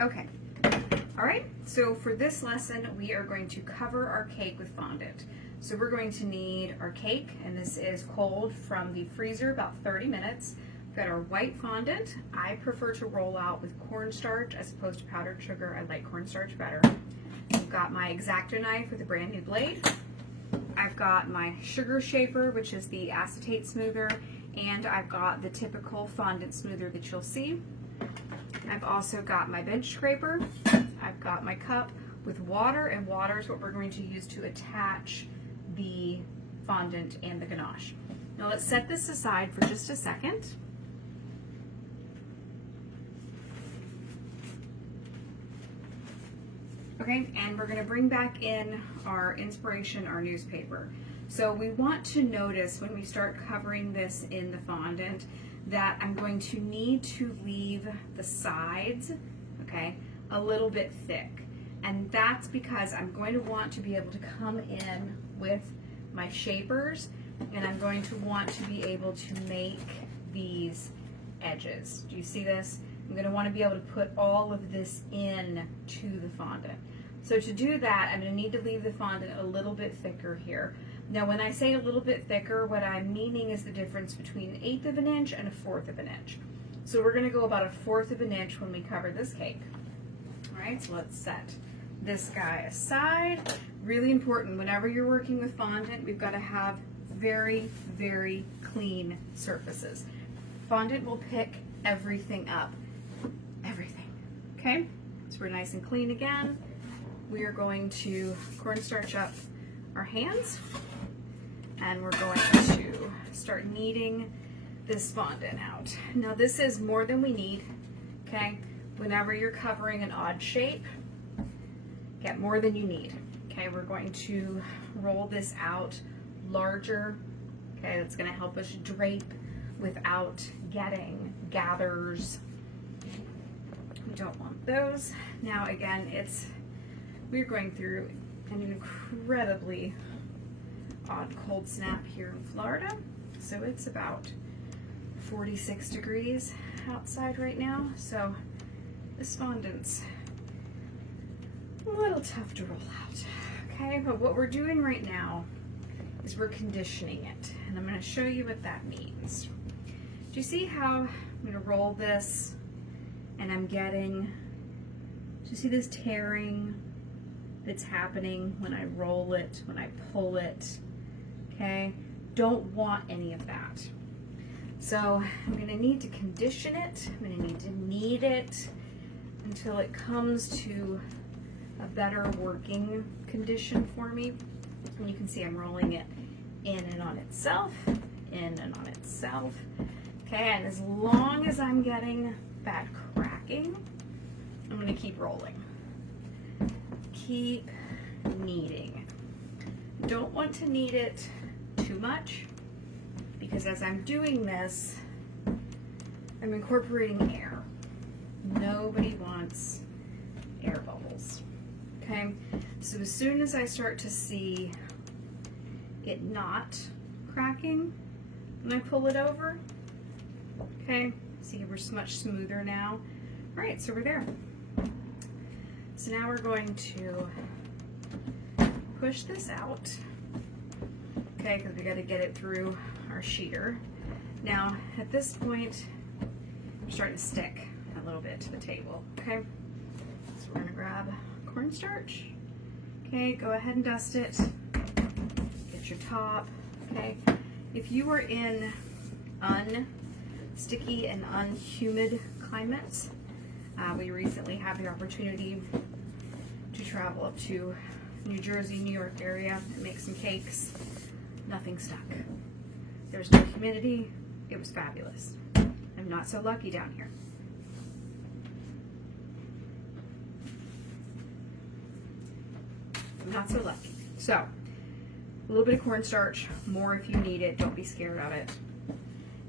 Okay. All right, so for this lesson, we are going to cover our cake with fondant. So we're going to need our cake, and this is cold from the freezer, about 30 minutes. We've got our white fondant. I prefer to roll out with cornstarch as opposed to powdered sugar. I like cornstarch better. I've got my X-Acto knife with a brand new blade. I've got my sugar shaper, which is the acetate smoother, and I've got the typical fondant smoother that you'll see. I've also got my bench scraper. I've got my cup with water, and water is what we're going to use to attach the fondant and the ganache. Now let's set this aside for just a second. Okay, and we're going to bring back in our inspiration, our newspaper. So we want to notice when we start covering this in the fondant that I'm going to need to leave the sides, okay, a little bit thick. And that's because I'm going to want to be able to come in with my shapers, and I'm going to want to be able to make these edges. Do you see this? I'm going to want to be able to put all of this in to the fondant. So to do that, I'm going to need to leave the fondant a little bit thicker here. Now when I say a little bit thicker, what I'm meaning is the difference between 1/8 of an inch and 1/4 of an inch. So we're going to go about 1/4 of an inch when we cover this cake. All right, so let's set this guy aside. Really important, whenever you're working with fondant, we've got to have very, very clean surfaces. Fondant will pick everything up, everything, okay? So we're nice and clean again. We are going to cornstarch up our hands, and we're going to start kneading this fondant out. Now this is more than we need, okay? Whenever you're covering an odd shape, get more than you need. Okay, we're going to roll this out larger. Okay, that's going to help us drape without getting gathers. We don't want those. Now again, we're going through an incredibly odd cold snap here in Florida. So it's about 46 degrees outside right now. So this fondant's a little tough to roll out. Okay, but what we're doing right now is we're conditioning it, and I'm going to show you what that means. Do you see how I'm going to roll this, and do you see this tearing that's happening when I roll it, when I pull it? Okay, don't want any of that. So I'm going to need to condition it. I'm going to need to knead it until it comes to a better working condition for me. And you can see I'm rolling it in and on itself, in and on itself. Okay, and as long as I'm getting that cracking, I'm going to keep rolling. Keep kneading. Don't want to knead it too much, because as I'm doing this, I'm incorporating air. Nobody wants air bubbles. Okay, so as soon as I start to see it not cracking, when I pull it over, okay, see we're much smoother now. All right, so we're there. So now we're going to push this out, okay, because we got to get it through our sheeter. Now at this point, we're starting to stick a little bit to the table, okay? So we're gonna grab cornstarch. Okay, go ahead and dust it. Get your top, okay? If you are in unsticky and unhumid climates, we recently had the opportunity to travel up to New Jersey, New York area and make some cakes. Nothing stuck. There was no humidity. It was fabulous. I'm not so lucky down here. Not so lucky. So, a little bit of cornstarch, more if you need it, don't be scared of it.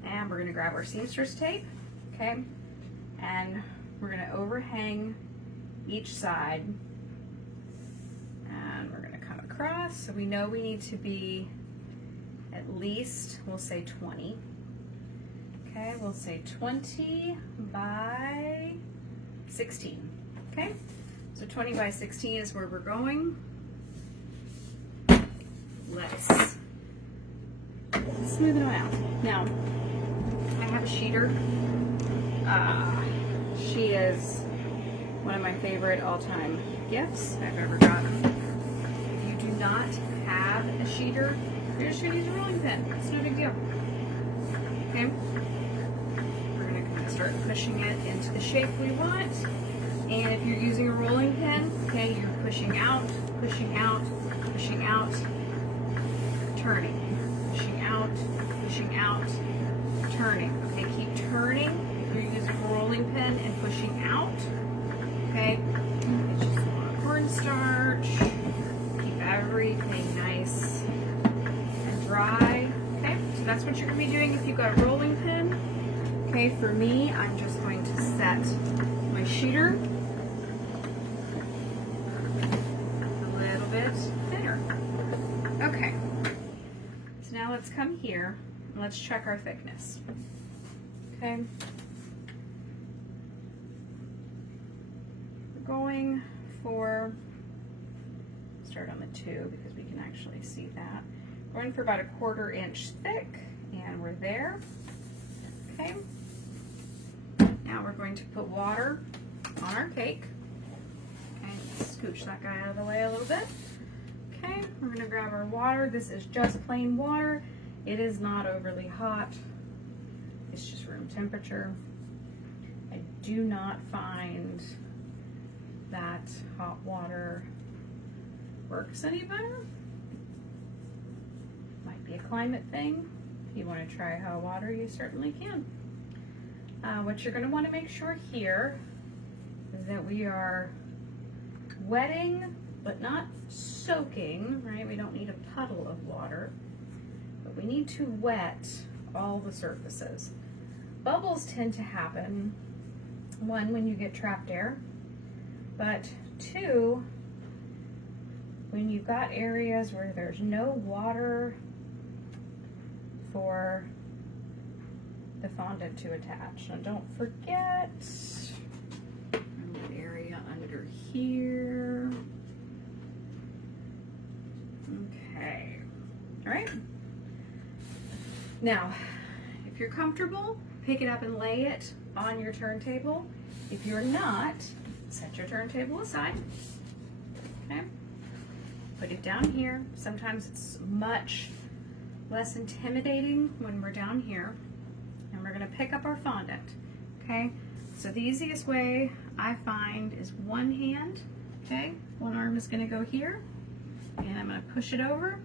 And we're gonna grab our seamstress tape, okay? And we're gonna overhang each side. And we're gonna come across, so we know we need to be at least, we'll say 20. Okay, we'll say 20 by 16. Okay, so 20 by 16 is where we're going. Let's smooth it out. Now, I have a sheeter. She is one of my favorite all-time gifts I've ever gotten. If you do not have a sheeter, you're just gonna use a rolling pin. It's no big deal. Okay? We're gonna kind of start pushing it into the shape we want. And if you're using a rolling pin, okay, you're pushing out, pushing out, pushing out, turning, pushing out, turning. Okay, keep turning if you're using a rolling pin and pushing out. Okay, it's just more cornstarch. Keep everything nice and dry. Okay, so that's what you're going to be doing if you've got a rolling pin. Okay, for me, I'm just going to set my sheeter a little bit thinner. Okay, so now let's come here and let's check our thickness. Okay. We're going for, start on the 2 because we can actually see that. We're going for about a 1/4 inch thick, and we're there. Okay. Now we're going to put water on our cake. Okay, scooch that guy out of the way a little bit. Okay, we're going to grab our water. This is just plain water. It is not overly hot. It's just room temperature. I do not find that hot water works any better. Might be a climate thing. If you want to try hot water, you certainly can. What you're going to want to make sure here is that we are wetting but not soaking, right? We don't need a puddle of water, but we need to wet all the surfaces. Bubbles tend to happen, 1, when you get trapped air, but 2, when you've got areas where there's no water for the fondant to attach. Now don't forget that area under here. Okay, all right. Now, if you're comfortable, pick it up and lay it on your turntable. If you're not, set your turntable aside. Okay, put it down here. Sometimes it's much less intimidating when we're down here. And we're gonna pick up our fondant, okay? So the easiest way I find is one hand, okay? One arm is gonna go here, and I'm gonna push it over,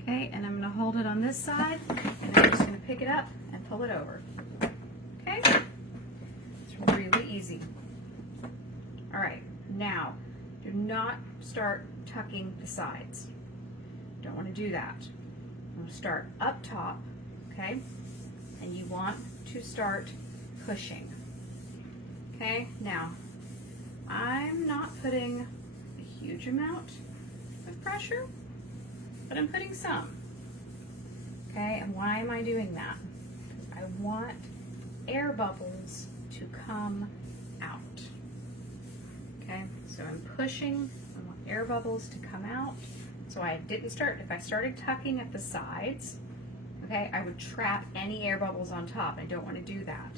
okay? And I'm gonna hold it on this side, and I'm just gonna pick it up and pull it over, okay? It's really easy. All right, now, do not start tucking the sides. Don't wanna do that. I'm gonna start up top, okay? And you want to start pushing. Okay, now I'm not putting a huge amount of pressure, but I'm putting some. Okay, and why am I doing that? Because I want air bubbles to come out. Okay, so I'm pushing, I want air bubbles to come out. So I didn't start, if I started tucking at the sides, okay, I would trap any air bubbles on top. I don't want to do that.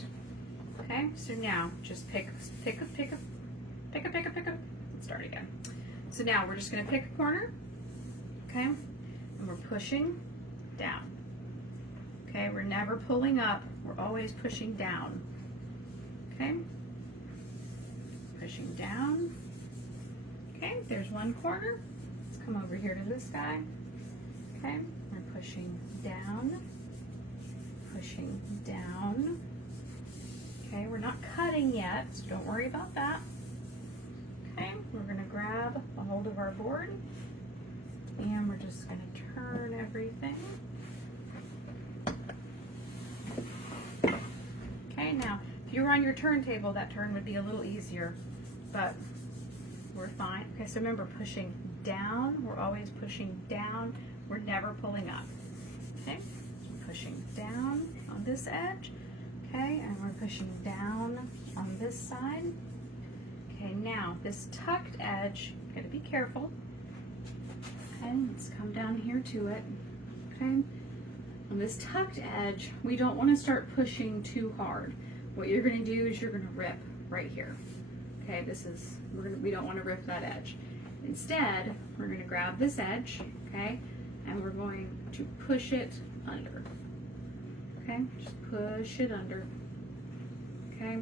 Okay, so now just pick up. Let's start again. So now we're just going to pick a corner, okay, and we're pushing down. Okay, we're never pulling up, we're always pushing down. Okay, pushing down. Okay, there's one corner. Let's come over here to this guy. Okay, we're pushing down, pushing down. Okay, we're not cutting yet, so don't worry about that. Okay, we're gonna grab a hold of our board, and we're just gonna turn everything. Okay, now, if you were on your turntable, that turn would be a little easier, but we're fine. Okay, so remember, pushing down, we're always pushing down. We're never pulling up. Okay, so pushing down on this edge. Okay, and we're pushing down on this side. Okay, now this tucked edge, gotta be careful. Okay, let's come down here to it. Okay, on this tucked edge, we don't want to start pushing too hard. What you're going to do is you're going to rip right here. Okay, we don't want to rip that edge. Instead, we're going to grab this edge, okay, and we're going to push it under. Okay, just push it under. Okay,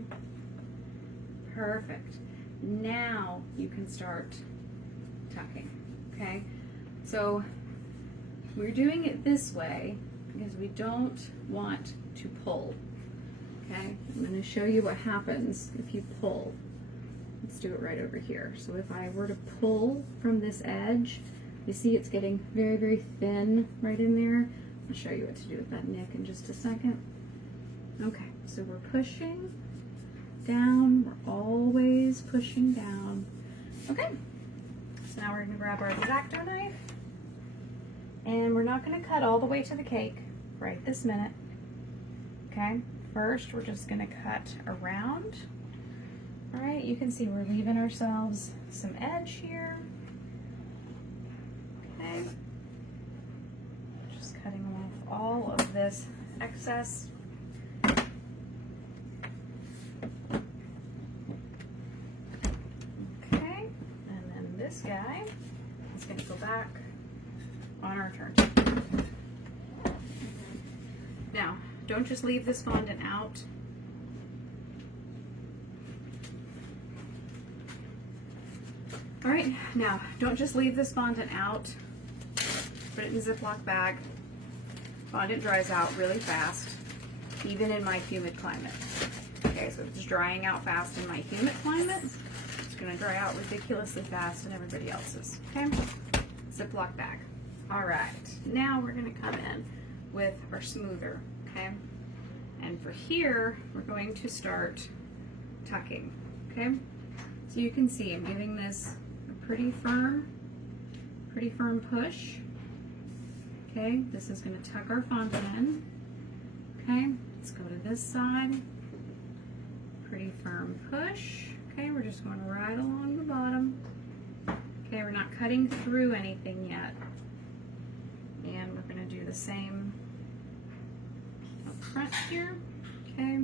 perfect. Now you can start tucking. Okay, so we're doing it this way because we don't want to pull. Okay, I'm going to show you what happens if you pull. Let's do it right over here. So if I were to pull from this edge, you see it's getting very, very thin right in there. I'll show you what to do with that nick in just a second. Okay, so we're pushing down. We're always pushing down. Okay, so now we're going to grab our X-Acto knife. And we're not going to cut all the way to the cake right this minute. Okay, first we're just going to cut around. All right, you can see we're leaving ourselves some edge here. Okay, just cutting off all of this excess. Okay, and then this guy is going to go back on our turn. Now, don't just leave this fondant out. All right, now don't just leave this fondant out. Put it in a Ziploc bag. Fondant dries out really fast, even in my humid climate. Okay, so it's drying out fast in my humid climate. It's gonna dry out ridiculously fast in everybody else's. Okay, Ziploc bag. All right, now we're gonna come in with our smoother, okay? And for here, we're going to start tucking, okay? So you can see I'm giving this a pretty firm push, okay? This is gonna tuck our fondant in, okay? Let's go to this side, pretty firm push, okay? We're just going right along the bottom, okay? We're not cutting through anything yet. And we're going to do the same up front here, okay?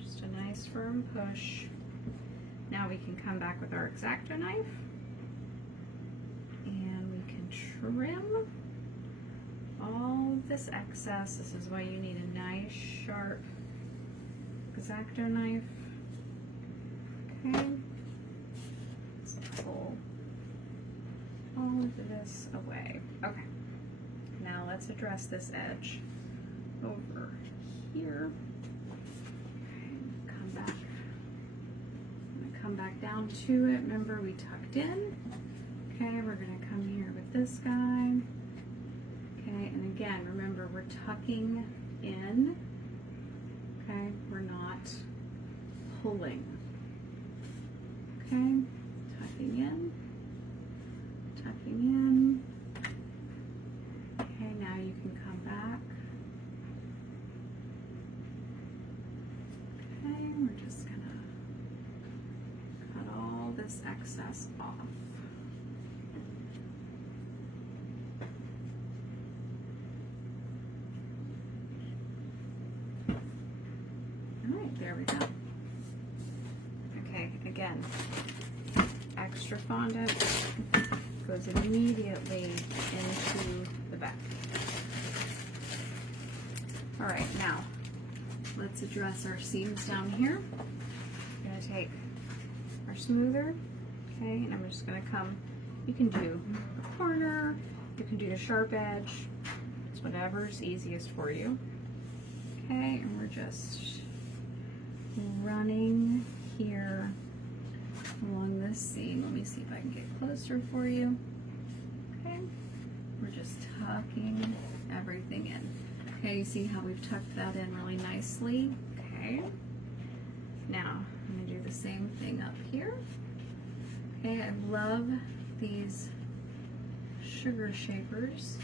Just a nice firm push. Now we can come back with our X-Acto knife and we can trim all of this excess. This is why you need a nice sharp X-Acto knife, okay? Let's pull all of this away, okay. Now let's address this edge over here. Come back. I'm gonna come back down to it. Remember we tucked in. Okay, we're gonna come here with this guy. Okay, and again, remember we're tucking in. Okay, we're not pulling. Okay, tucking in. Tucking in. Okay, now you can come back. Okay, we're just gonna cut all this excess off. All right, there we go. Okay, again, extra fondant goes immediately into the back. All right, now let's address our seams down here. I'm gonna take our smoother, okay, and I'm just gonna come, you can do a corner, you can do the sharp edge, it's whatever's easiest for you. Okay, and we're just running here along this seam. Let me see if I can get closer for you. Okay, we're just tucking everything in. Okay, you see how we've tucked that in really nicely? Okay, now I'm gonna do the same thing up here. Okay, I love these sugar shapers.